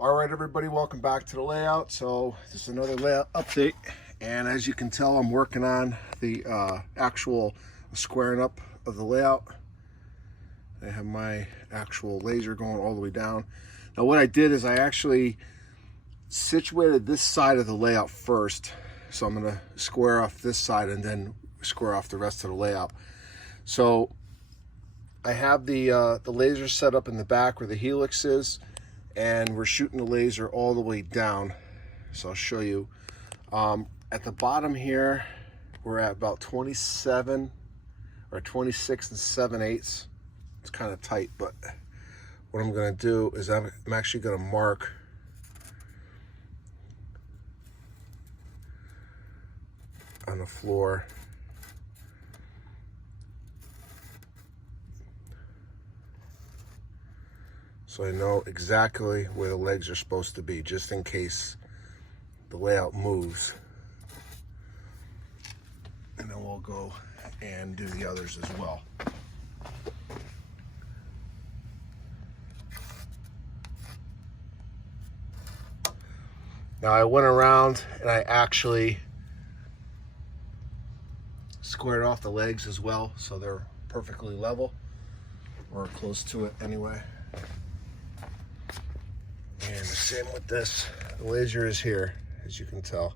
All right, everybody, welcome back to the layout. So this is another layout update, and as you can tell, I'm working on the actual squaring up of the layout. I have my actual laser going all the way down. Now what I did is I actually situated this side of the layout first. So I'm going to square off this side and then square off the rest of the layout. So I have the laser set up in the back where the helix is, and we're shooting the laser all the way down. So I'll show you. At the bottom here, we're at about 27 or 26 and 7/8. It's kind of tight, but what I'm going to do is I'm actually going to mark on the floor so I know exactly where the legs are supposed to be, just in case the layout moves. And then we'll go and do the others as well. Now I went around and I actually squared off the legs as well, so they're perfectly level, or close to it anyway. And the same with this. The laser is here, as you can tell.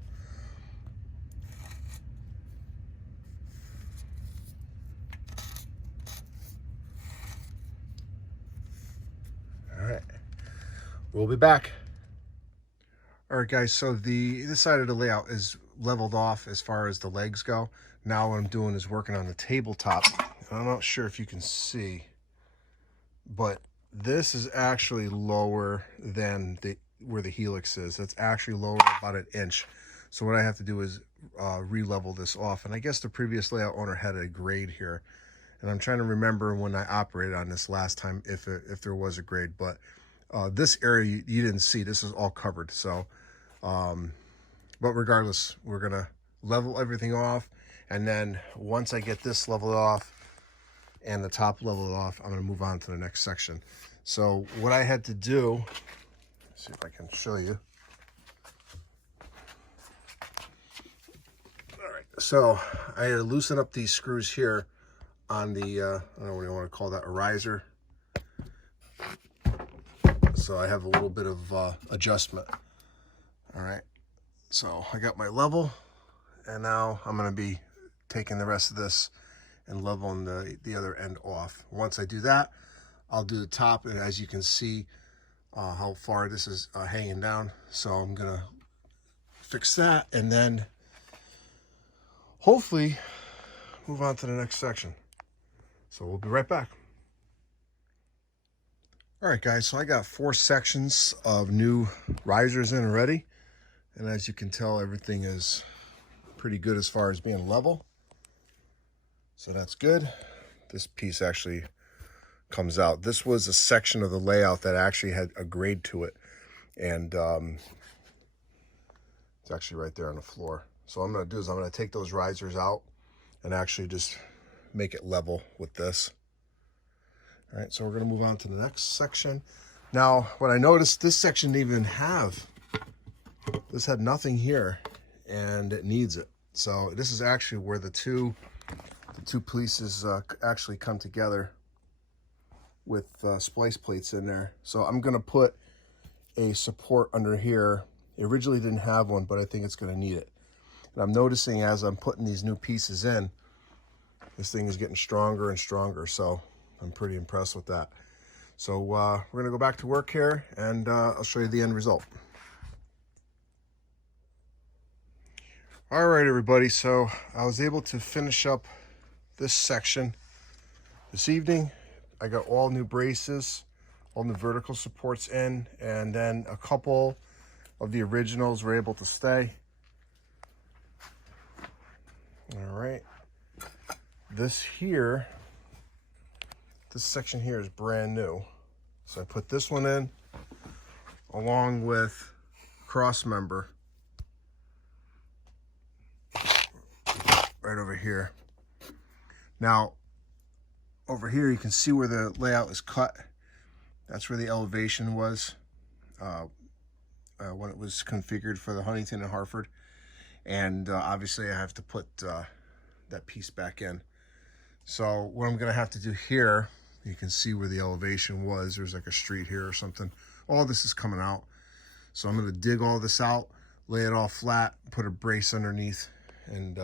All right, we'll be back. All right, guys, so this side of the layout is leveled off as far as the legs go. Now what I'm doing is working on the tabletop. I'm not sure if you can see, but this is actually lower than where the helix is. It's actually lower about an inch. So what I have to do is re-level this off. And I guess the previous layout owner had a grade here. And I'm trying to remember when I operated on this last time if there was a grade. But this area you didn't see. This is all covered. So, but regardless, we're going to level everything off. And then once I get this leveled off and the top leveled off, I'm going to move on to the next section. So what I had to do, let's see if I can show you. All right, so I had to loosen up these screws here on the, I don't know what you want to call that, a riser. So I have a little bit of adjustment. All right, so I got my level, and now I'm going to be taking the rest of this and leveling the other end off. Once I do that, I'll do the top, and as you can see how far this is hanging down. So I'm gonna fix that and then hopefully move on to the next section. So we'll be right back. All right, guys, so I got 4 sections of new risers in already, and as you can tell, everything is pretty good as far as being level. So that's good. This piece actually comes out. This was a section of the layout that actually had a grade to it, and it's actually right there on the floor. So what I'm going to do is I'm going to take those risers out and actually just make it level with this. All right, so we're going to move on to the next section. Now what I noticed, this section didn't even have, this had nothing here, and it needs it. So this is actually where the two pieces actually come together with splice plates in there. So I'm going to put a support under here. It originally didn't have one, but I think it's going to need it. And I'm noticing as I'm putting these new pieces in, this thing is getting stronger and stronger. So I'm pretty impressed with that. So we're going to go back to work here, and I'll show you the end result. All right, everybody. So I was able to finish up this section this evening. I got all new braces, all new vertical supports in, and then a couple of the originals were able to stay. All right. This section here is brand new. So I put this one in along with cross member right over here. Now, over here, you can see where the layout is cut. That's where the elevation was. when it was configured for the Huntington and Hartford. And obviously I have to put that piece back in. So what I'm gonna have to do here, you can see where the elevation was. There's like a street here or something. All this is coming out. So I'm gonna dig all this out, lay it all flat, put a brace underneath, and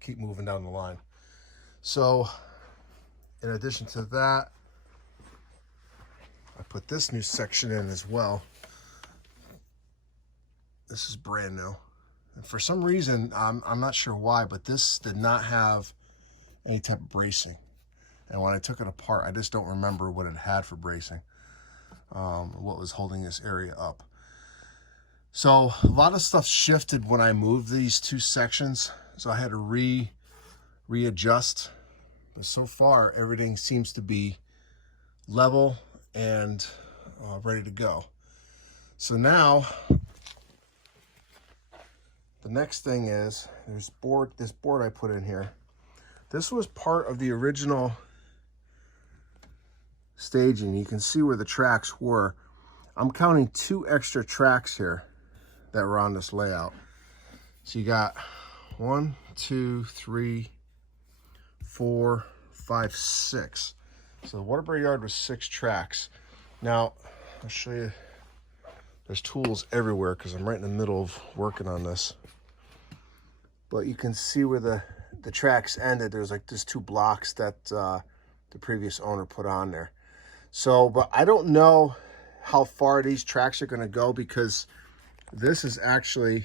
keep moving down the line. So in addition to that, I put this new section in as well. This is brand new. And for some reason, I'm not sure why, but this did not have any type of bracing. And when I took it apart, I just don't remember what it had for bracing, what was holding this area up. So a lot of stuff shifted when I moved these two sections. So I had to readjust. But so far, everything seems to be level and ready to go. So now, the next thing is, there's this board I put in here. This was part of the original staging. You can see where the tracks were. I'm counting 2 extra tracks here that were on this layout. So you got 1, 2, 3, 4, 5, 6. So the Waterbury Yard was 6 tracks. Now, I'll show you. There's tools everywhere because I'm right in the middle of working on this. But you can see where the tracks ended. There's like just 2 blocks that the previous owner put on there. So, but I don't know how far these tracks are going to go, because this is actually,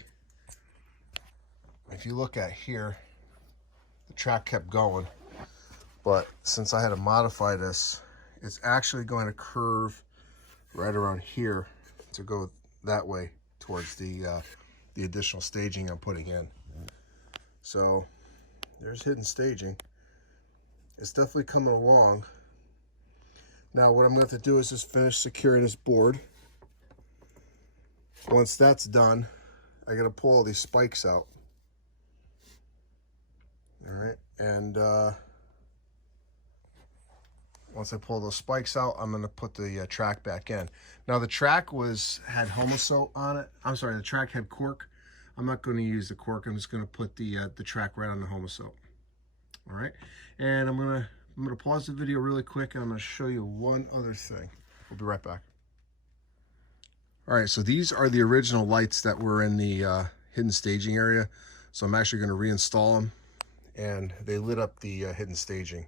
if you look at here, the track kept going. But since I had to modify this, it's actually going to curve right around here to go that way towards the additional staging I'm putting in. So there's hidden staging. It's definitely coming along. Now what I'm going to have to do is just finish securing this board. Once that's done, I got to pull all these spikes out. All right, and once I pull those spikes out, I'm going to put the track back in. Now the track had homosote on it. I'm sorry, the track had cork. I'm not going to use the cork. I'm just going to put the track right on the homosote. All right, and I'm going to pause the video really quick, and I'm going to show you one other thing. We'll be right back. All right, so these are the original lights that were in the hidden staging area. So I'm actually going to reinstall them, and they lit up the hidden staging.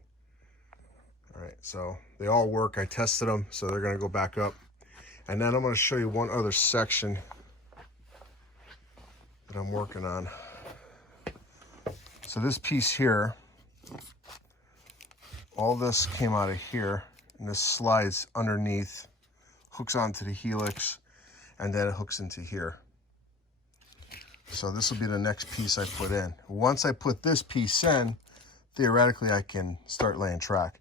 All right, so they all work. I tested them, so they're going to go back up. And then I'm going to show you one other section that I'm working on. So this piece here, all this came out of here, and this slides underneath, hooks onto the helix, and then it hooks into here. So this will be the next piece I put in. Once I put this piece in, theoretically I can start laying track.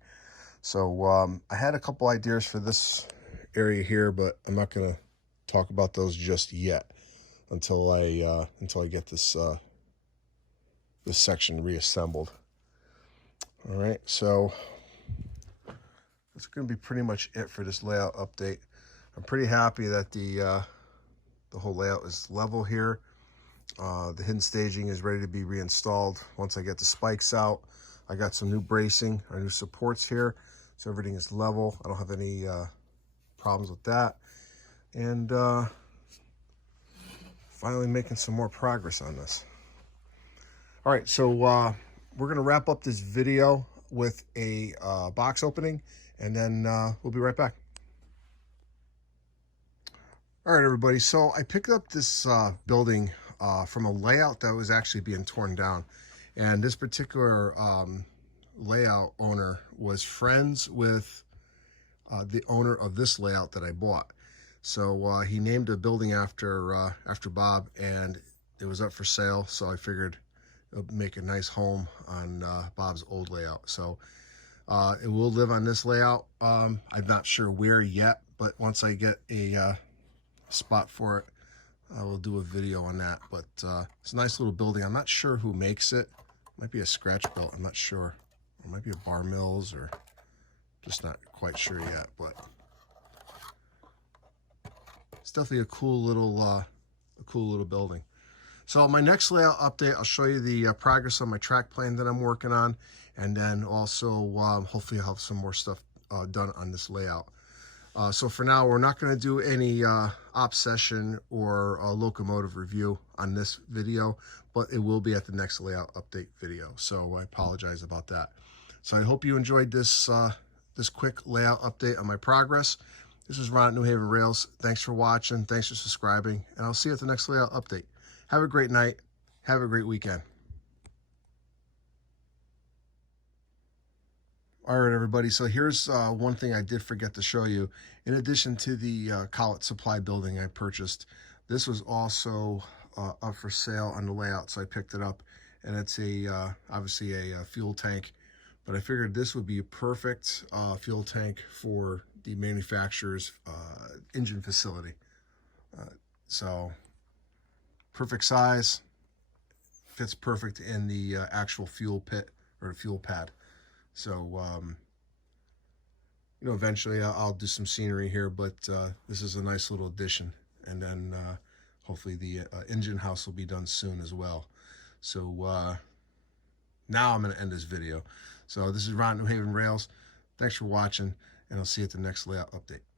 So I had a couple ideas for this area here, but I'm not going to talk about those just yet until I get this this section reassembled. All right, so that's going to be pretty much it for this layout update. I'm pretty happy that the whole layout is level here. The hidden staging is ready to be reinstalled. Once I get the spikes out, I got some new bracing or new supports here, so everything is level. I don't have any problems with that. And finally making some more progress on this. All right, so we're going to wrap up this video with a box opening, and then we'll be right back. All right, everybody, so I picked up this building from a layout that was actually being torn down. And this particular layout owner was friends with the owner of this layout that I bought. So he named a building after Bob, and it was up for sale. So I figured it would make a nice home on Bob's old layout. So it will live on this layout. I'm not sure where yet, but once I get a spot for it, I will do a video on that. But it's a nice little building. I'm not sure who makes it. It might be a scratch built. I'm not sure. It might be a Bar Mills, or just not quite sure yet. But it's definitely a cool little cool little building. So my next layout update, I'll show you the progress on my track plan that I'm working on, and then also hopefully I'll have some more stuff done on this layout. So for now, we're not going to do any op session or locomotive review on this video, but it will be at the next layout update video. So I apologize about that. So I hope you enjoyed this this quick layout update on my progress. This is Ron at New Haven Rails. Thanks for watching. Thanks for subscribing. And I'll see you at the next layout update. Have a great night. Have a great weekend. All right, everybody. So here's one thing I did forget to show you. In addition to the Collet Supply building I purchased, this was also up for sale on the layout, so I picked it up. And it's obviously a fuel tank, but I figured this would be a perfect fuel tank for the manufacturer's engine facility. So perfect size, fits perfect in the actual fuel pit or the fuel pad. So, eventually I'll do some scenery here, but this is a nice little addition. And then hopefully the engine house will be done soon as well. So now I'm going to end this video. So this is Ron, New Haven Rails. Thanks for watching, and I'll see you at the next layout update.